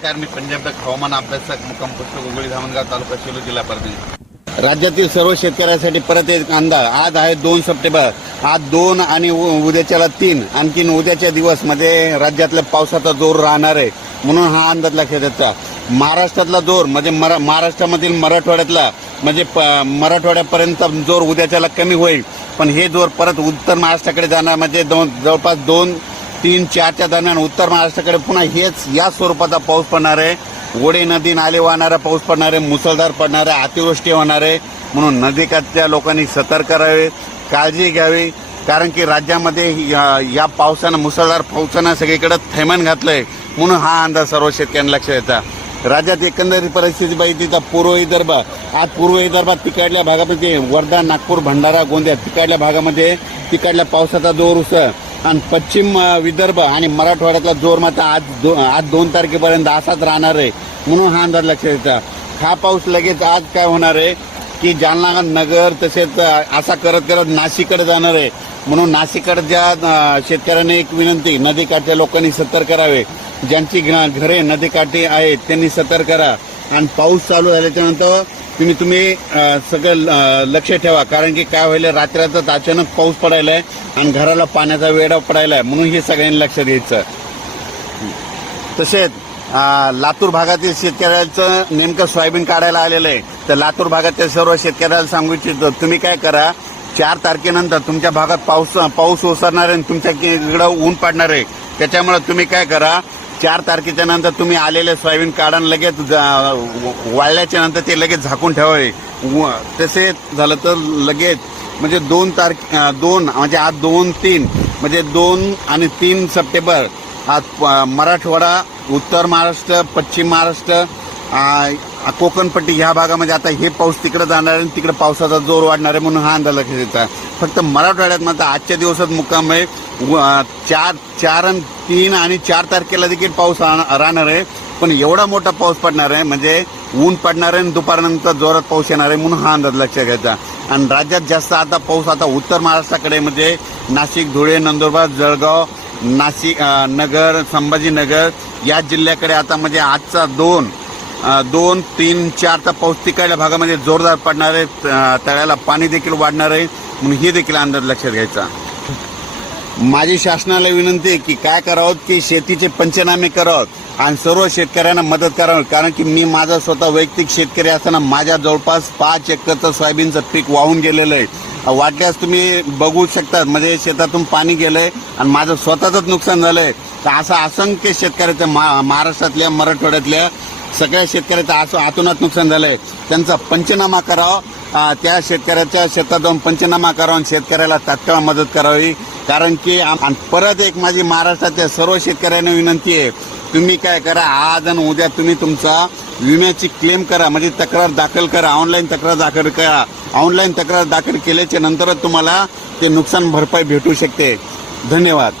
मी पंजाब हवामान अभ्यासक मुक्काम पोस्ट गोगोळी धामणगाव तालुका सेलू जिल्हा परभणी। राज्यातील सर्व शेतकऱ्यांसाठी परत एक अंदाज। आज आहे 2 सप्टेंबर। आज 2 आणि उद्याच्याला 3 आणखीन उद्याच्या दिवस मध्ये राज्यातल्या पावसाचा जोर राहणार आहे, म्हणून हा अंदाज लक्षात घ्यायचा। महाराष्ट्रातला जोर म्हणजे महाराष्ट्रामधील मराठवाड्यातला म्हणजे मराठवाड्यापर्यंत जोर उद्याच्याला कमी होईल, पण हे जोर परत उत्तर महाराष्ट्राकडे जाणार म्हणजे जवळपास 2, 3, 4च्या दरम्यान उत्तर महाराष्ट्राकडे पुन्हा हेच या स्वरूपाचा पाऊस पडणार आहे। ओढे नदी नाले वाहणारा पाऊस पडणार आहे, मुसळधार पडणार आहे, अतिवृष्टी होणार आहे, म्हणून नदीकाठच्या लोकांनी सतर्क राहावे, काळजी घ्यावी। कारण की राज्यामध्ये या पावसानं मुसळधार पावसानं सगळीकडे थैमान घातलंय, म्हणून हा अंदाज सर्व शेतकऱ्यांना लक्षात येता। राज्यात एकंदरीत परिस्थिती पाहिजे तर पूर्व विदर्भ, आज पूर्व विदर्भात तिकडल्या भागामध्ये वर्धा, नागपूर, भंडारा, गोंदिया तिकडल्या भागामध्ये तिकडल्या पावसाचा जोर उसळ आणि पश्चिम विदर्भ आणि मराठवाड्यातला जोर मात्र आज 2 तारखेपर्यंत असाच राहणार आहे, म्हणून हा अंदाज लक्षात येता। हा पाऊस लगेच आज काय होणार आहे की जालना, नगर तसेच असा करत करत नाशिककडे जाणार आहे, म्हणून नाशिककडच्या शेतकऱ्यांनी एक विनंती, नदीकाठच्या लोकांनी सतर्क करावे। ज्यांची घरे नदीकाठी आहेत त्यांनी सतर्क करा आणि पाऊस चालू झाल्याच्या नंतर तुम्ही सगळं लक्ष ठेवा, कारण की काय व्हायला रात्रीचाच अचानक पाऊस पडायला आहे आणि घराला पाण्याचा वेढा पडायला आहे, म्हणून हे सगळ्यांनी लक्षात घ्यायचं। तसेच लातूर भागातील शेतकऱ्यांचं नेमकं सोयाबीन काढायला आलेलं आहे, तर लातूर भागातील सर्व शेतकऱ्याला सांगू इच्छितो, तुम्ही काय करा, 4 तारखेनंतर तुमच्या भागात पाऊस ओसरणार आहे आणि तुमच्या इकडं ऊन पडणार आहे, त्याच्यामुळे तुम्ही काय करा, 4 तारखेच्या नंतर तुम्ही आलेले सोयाबीन काढून लगेच वाळल्याच्या नंतर ते लगेच झाकून ठेवावे। तसे झालं तर लगेच म्हणजे 2 म्हणजे आज 2, 3 म्हणजे 2 आणि 3 सप्टेंबर आज मराठवाडा, उत्तर महाराष्ट्र, पश्चिम महाराष्ट्र, कोकणपट्टी ह्या भागामध्ये आता हे पाऊस तिकडे जाणार आहे आणि तिकडे पावसाचा जोर वाढणार आहे, म्हणून हा अंदाज लक्षात घ्यायचा। फक्त मराठवाड्यात मात्र आजच्या दिवसात मुक्काम आहे। 3 आणि 4 तारखेला देखील पाऊस राहणार आहे, पण एवढा मोठा पाऊस पडणार आहे म्हणजे ऊन पडणार आहे आणि दुपारनंतर जोरात पाऊस येणार आहे, म्हणून हा अंदाज लक्षात घ्यायचा। आणि राज्यात जास्त आता पाऊस उत्तर महाराष्ट्राकडे म्हणजे नाशिक, धुळे, नंदुरबार, जळगाव, नाशिक, नगर, संभाजीनगर या जिल्ह्याकडे आता म्हणजे आजचा 2, 3, 4चा पाऊस तिकडल्या भागामध्ये जोरदार पडणार आहे, तळ्याला पाणी देखील वाढणार आहे, म्हणून हे देखील अंदाज लक्षात घ्यायचा। माझी शासनाला विनंती आहे की काय करावं की शेतीचे पंचनामे करावं आणि सर्व शेतकऱ्यांना मदत करावी, कारण की मी माझा स्वतः वैयक्तिक शेतकरी असताना माझ्या जवळपास 5 एकरचं सोयाबीनचं पीक वाहून गेलेलं आहे। वाटल्यास तुम्ही बघू शकता, म्हणजे शेतातून पाणी गेलंय आणि माझं स्वतःच नुकसान झालंय। तर असं असंख्य शेतकऱ्याचं महाराष्ट्रातल्या, मराठवाड्यातल्या सगळ्या शेतकऱ्याचं आतोनात नुकसान झालंय, त्यांचा पंचनामा करावा, त्या शेतकऱ्याच्या शेतात जाऊन पंचनामा करावा आणि शेतकऱ्याला तात्काळ मदत करावी। कारण की परत एक माझी महाराष्ट्रातल्या सर्व शेतकऱ्यांना विनंती आहे, तुम्ही काय करा, आज आणि उद्या तुम्ही तुमचा विम्याची क्लेम करा, म्हणजे तक्रार दाखल करा, ऑनलाईन तक्रार दाखल करा। ऑनलाईन तक्रार दाखल केल्याच्या नंतरच तुम्हाला ते नुकसान भरपाई भेटू शकते। धन्यवाद।